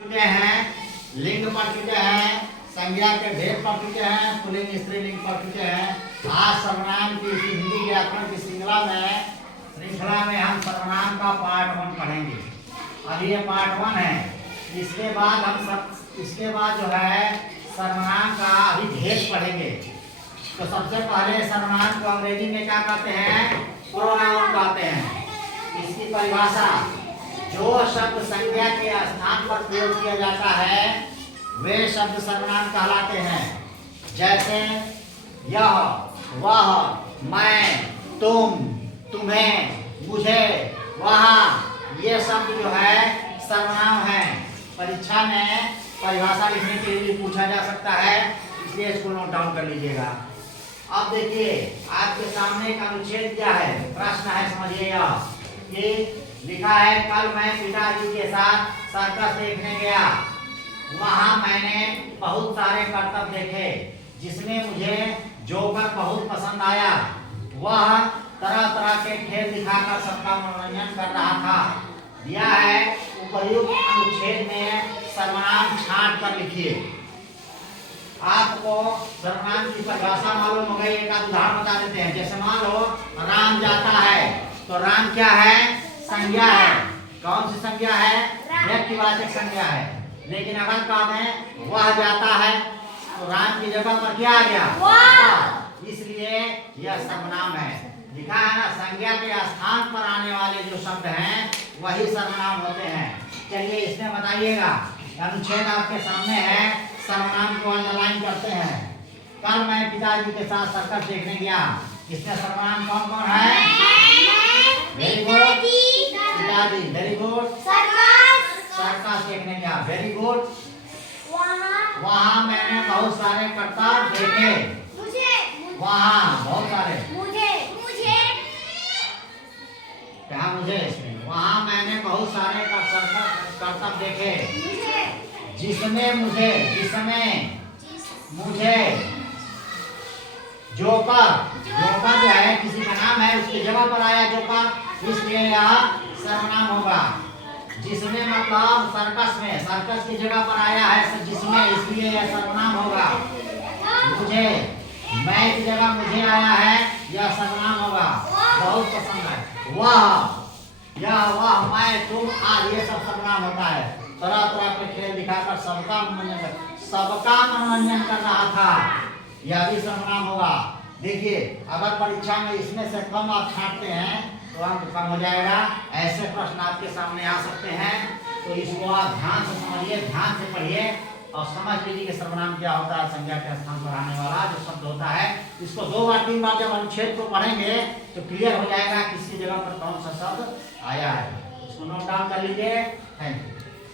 चुके हैं, लिंग पढ़ चुके हैं, संज्ञा के भेद पढ़ चुके हैं, पुल्लिंग स्त्रीलिंग पढ़ चुके हैं। आज सर्वनाम की हिंदी व्याकरण की श्रृंखला में हम सर्वनाम का पार्ट 1 पढ़ेंगे। अभी ये पार्ट 1 है। इसके बाद जो है सर्वनाम का अभी भेद पढ़ेंगे। तो सबसे पहले सर्वनाम को अंग्रेजी में क्या कहते हैं? प्रोनाउन कहते हैं। इसकी परिभाषा, जो शब्द संज्ञा के स्थान पर प्रयोग किया जाता है वे शब्द सर्वनाम कहलाते हैं। जैसे यह, वह, मैं, तुम, तुम्हें, मुझे, वह, ये शब्द जो है सर्वनाम है। परीक्षा में परिभाषा लिखने के लिए पूछा जा सकता है, इसलिए इसको नोट डाउन कर लीजिएगा। अब देखिए, आपके सामने एक अनुच्छेद क्या है, प्रश्न है, समझिएगा। कि लिखा है, कल मैं पिताजी के साथ सर्कस देखने गया। वहां मैंने बहुत सारे करतब देखे, जिसमें मुझे जोकर बहुत पसंद आया। वह तरह तरह के खेल दिखाकर सबका मनोरंजन कर रहा था। दिया है, उपर्युक्त अनुच्छेद में सर्वनाम छांट कर लिखिए। आपको सर्वनाम की परिभाषा मालूम हो गई। एक उदाहरण बता देते हैं। जैसे मान लो राम जाता है, तो राम क्या है? संज्ञा है। कौन सी संज्ञा है? व्यक्तिवाचक संज्ञा है। लेकिन अगर कह दें वह जाता है, तो राम की जगह पर क्या आ गया? वह। इसलिए यह सर्वनाम है। लिखा है ना, संज्ञा के स्थान पर आने वाले जो शब्द हैं वही सर्वनाम होते हैं। चलिए इसमें बताइएगा। अनुच्छेद आपके सामने है, सर्वनाम को अंडरलाइन करते हैं। कल मैं पिताजी के साथ सर्कस देखने गया। इसमें सर्वनाम कौन कौन है? वेरी गुड, पिताजी। वेरी गुड, सर्कस देखने गया। Very good. वहाँ मैंने बहुत सारे करतब देखे। वहाँ बहुत सारे, क्या मुझे? इसमें वहाँ मैंने बहुत सारे करतब देखे, जिसमें मुझे जोकर जो है किसी का नाम है, उसकी जगह पर आया जोकर, इसलिए यह सर्वनाम होगा। जिसमें मतलब सर्कस की जगह पर आया है जिसमें, इसलिए यह सर्वनाम होगा। मुझे, मैं की जगह मुझे आया है, यह सर्वनाम होगा। बहुत पसंद है। वह, मैं, तुम, आज, ये सब सर्वनाम होता है। तरह तरह के खेल दिखाकर सबका मनोरंजन कर रहा था, यह भी सर्वनाम होगा। देखिए, अगर परीक्षा में इसमें से कम आप छांटते हैं तो अंक कम हो जाएगा। ऐसे प्रश्न आपके सामने आ सकते हैं, तो इसको आप ध्यान से समझिए, ध्यान से पढ़िए और समझ लीजिए कि सर्वनाम क्या होता है। संज्ञा के स्थान पर आने वाला जो शब्द होता है, इसको 2 बार 3 बार जब अनुच्छेद को पढ़ेंगे तो क्लियर हो जाएगा किसकी जगह पर कौन सा शब्द आया है। इसको नोट डाउन कर लीजिए। Thank you.